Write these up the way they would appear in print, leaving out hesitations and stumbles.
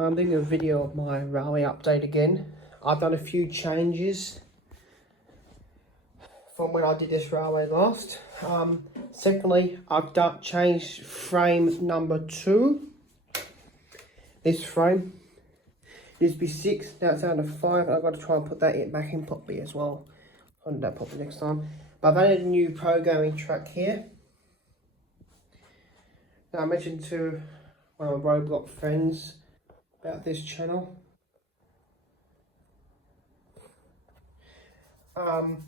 I'm doing a video of my railway update again. I've done a few changes from when I did this railway last. Secondly, I've changed frame number 2. This frame used to be 6, now it's down to 5. I've got to try and put that back in properly as well. I'll do that properly next time. But I've added a new programming track here. Now I mentioned to one of my Roblox friends about this channel. About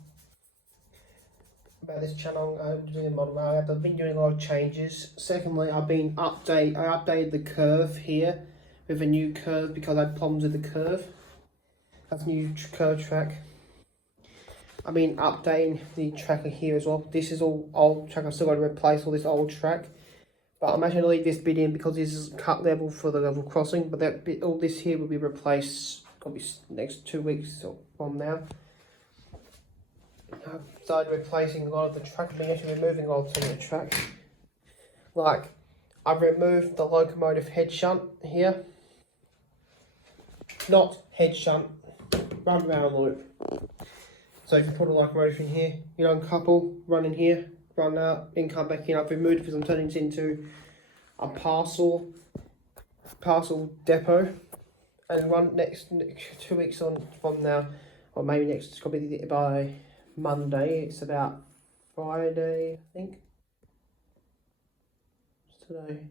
this channel, doing a model railway. I've been doing a lot of changes. Secondly, I updated the curve here with a new curve because I had problems with the curve. That's a new curve track. I've been updating the tracker here as well. This is all old track. I've still got to replace all this old track. But I'm actually going to leave this bit in because this is cut level for the level crossing. But that bit, all this here will be replaced probably next 2 weeks from now. I've started replacing a lot of the track. I've been actually removing a lot of the track. Like, I've removed the locomotive head shunt here. Not head shunt, run round loop. So if you put a locomotive in here, you uncouple, run in here, run out, then come back in. I've removed it because I'm turning this into a parcel depot, and run next 2 weeks on from now, or maybe next, probably by Monday. It's about Friday, I think. What's today?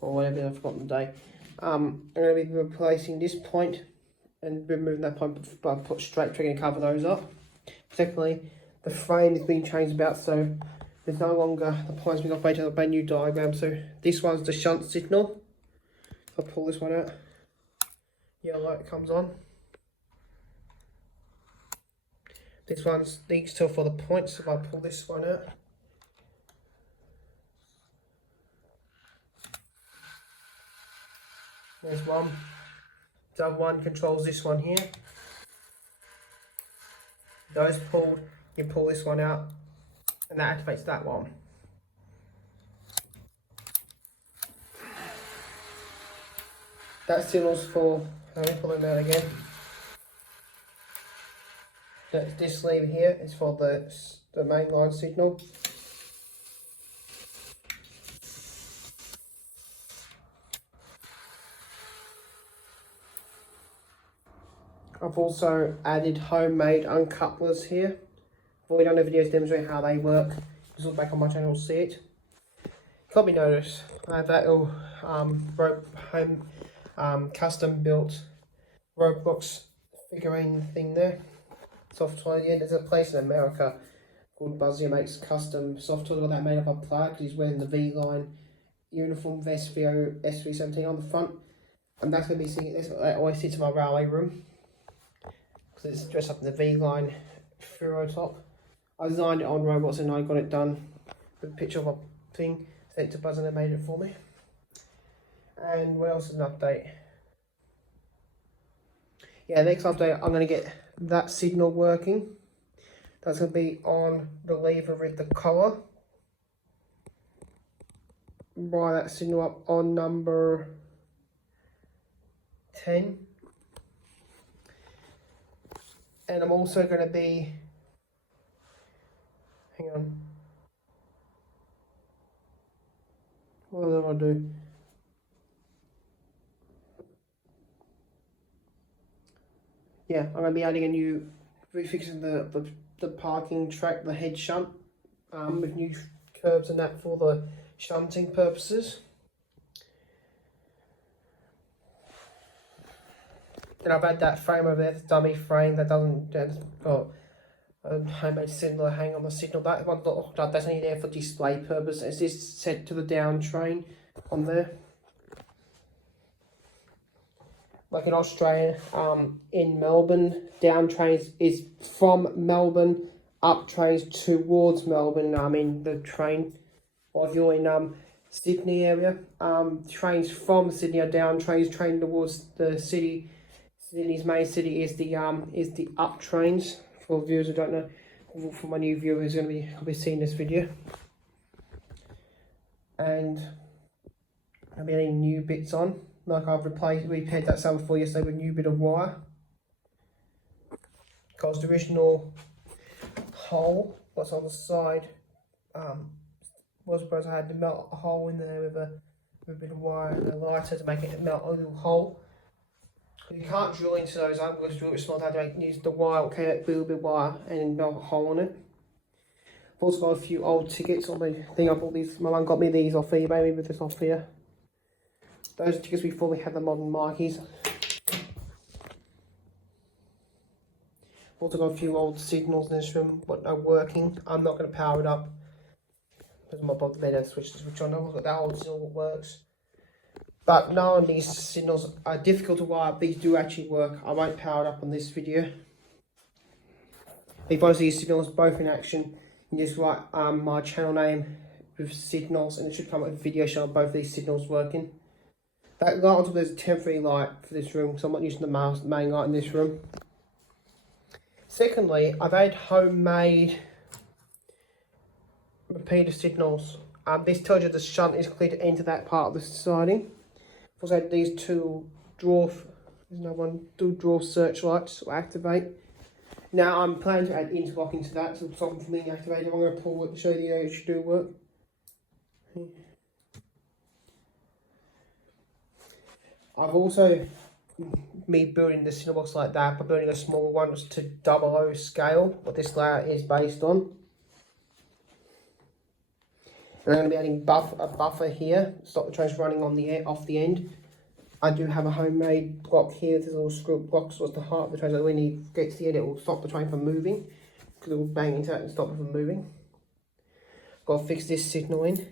Or whatever, I've forgotten the day. I'm going to be replacing this point and removing that point, but put straight trigger and cover those up. Secondly, the frame has been changed about, so there's no longer the point's been operated on a brand new diagram. So this one's the shunt signal. I'll pull this one out. Yellow light comes on. This one's these two for the points. If I pull this one out, there's one. The other one controls this one here. Those pulled, you pull this one out, and that activates that one. That signal's for, let me pull them out again. This lever here is for the main line signal. I've also added homemade uncouplers here. I've already done a video demonstrating how they work. Just look back on my channel to see it. Probably notice I have that little custom built Roblox figurine thing there. Soft toy. Yeah, there's a place in America called Buzzy who makes custom soft toys. Got that made up of plaid because he's wearing the V-line uniform vest VO SV17 on the front. And that's going to be seeing this. I always sit in my railway room. It's dressed up in the V-line fluoro top. I designed it on Roblox and I got it done with a picture of a thing. Sent it to Buzz and they made it for me. And what else is an update? Yeah, next update I'm going to get that signal working. That's going to be on the lever with the collar. Wire that signal up on number 10. And I'm also going to be, hang on, what do I do? Yeah, I'm going to be adding a new, refixing the parking track, the head shunt, with new curbs and that for the shunting purposes. And I've had that frame over there, the dummy frame that that's got a homemade signal hang on the signal. That one's not hooked up, that's only there for display purpose. It's just set to the down train on there. Like in Australia, in Melbourne, down trains is from Melbourne, up trains towards Melbourne, the train. Or if you're in Sydney area, trains from Sydney are down trains, train towards the city. Sydney's main city is the up trains. For viewers who don't know, for my new viewer who's going to be seeing this video, and I'll be adding new bits on. like I've repaired that some before yesterday with a new bit of wire. Because the original hole was on the side, was supposed I had to melt a hole in there with a bit of wire and a lighter to make it melt a little hole. You can't drill into those. I'm going to drill it small. I had to use the wire, okay, a little bit of wire, and melt a hole in it. I've also got a few old tickets on the thing. I bought these. My mum got me these off eBay. Maybe this off here. Those are tickets before we had the modern marquees. I've also got a few old signals in this room, but they're working. I'm not going to power it up because I'm above the bed and switch the switch on. I've got that old signal that works. But none of these signals are difficult to wire. These do actually work. I won't power it up on this video. If you want to see these signals both in action, you just write my channel name with signals, and it should come up with a video showing both of these signals working. That light on top, there's a temporary light for this room, so I'm not using the main light in this room. Secondly, I've had homemade repeater signals. This tells you the shunt is clear to enter that part of the siding. I've also had these two draw searchlights to activate. Now I'm planning to add interlocking to that, so stop them from being activated. I'm going to pull it and show you how it should do work. I've also, me building the cinder box like that, but building a smaller one to 00 scale, what this layout is based on. And I'm going to be adding a buffer here, stop the train from running on off the end. I do have a homemade block here, this little screw block, so it's the heart of the train, so when you get to the end it will stop the train from moving, because it will bang into it and stop it from moving. Got to fix this signal in.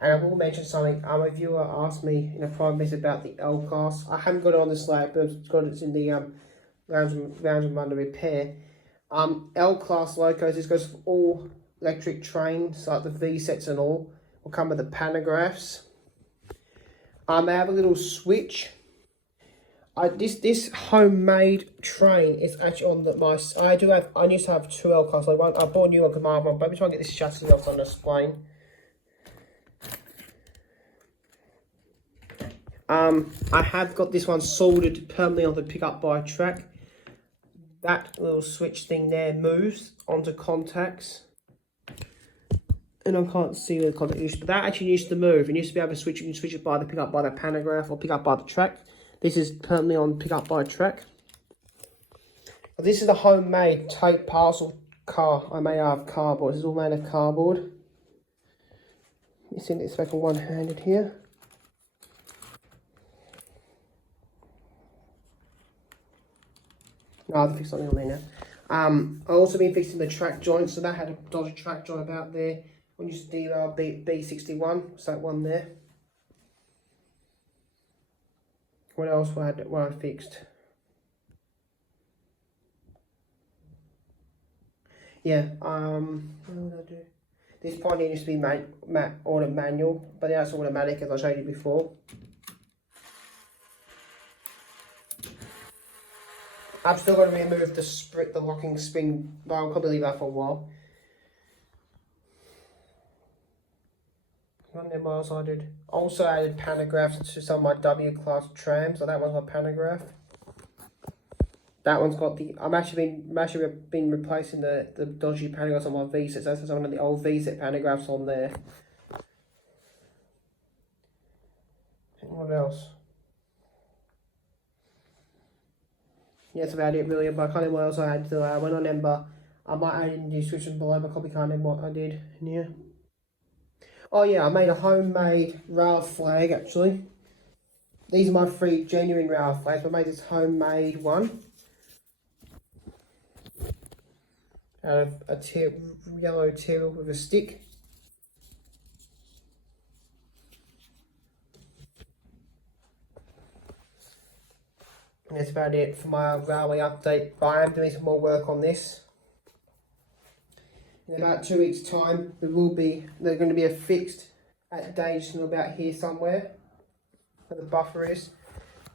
And I will mention something, a viewer asked me in a private message about the L class. I haven't got it on the slab, but I've got it in the lounge room under repair. L Class Locos, this goes for all electric trains, like the V sets and all, will come with the Pantographs. They have a little switch. This homemade train is actually on I used to have two L Class. I bought a new one because my other one, but I'm trying to get this chassis off on the spline. I have got this one soldered permanently on the pickup by a track. That little switch thing there moves onto contacts. And I can't see where the contact is, but that actually used to move. And used to be able to switch it, you can switch it by the pickup by the pantograph or pick up by the track. This is permanently on pick up by a track. But this is the homemade tape parcel car I made out of cardboard. This is all made of cardboard. You see this back on one-handed here. No, I've fixed something on there now. I've also been fixing the track joints, so that had a dodgy track joint about there. When you used to do B61, so that one there. What else what I fixed? Yeah, what did I do? This point used to be auto manual, but now it's automatic as I showed you before. I've still got to remove the locking spring, but I'll probably leave that for a while. One of them miles I did. Also added pantographs to some of my W-class trams, so that one's my pantograph. That one's got the, I'm actually been replacing the dodgy pantographs on my V-sets. That's some of the old V-set pantographs on there. And what else? Yeah, that's about it really, but I can't remember what else I had to when I remember, I might add in the description below, but I probably can't remember what I did in here. Oh yeah, I made a homemade rail flag actually. These are my 3 genuine rail flags, but I made this homemade one. Out of a yellow teal with a stick. And that's about it for my railway update, but I am doing some more work on this. In about 2 weeks' time, they're going to be affixed at Dageston about here somewhere, where the buffer is.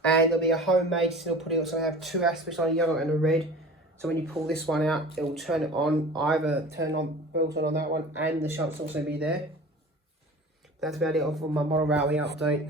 And there'll be a homemade signal put in, so I have 2 aspects on, a yellow and a red. So when you pull this one out, it will turn it on, either turn on that one, and the shunt's also be there. That's about it for my model railway update.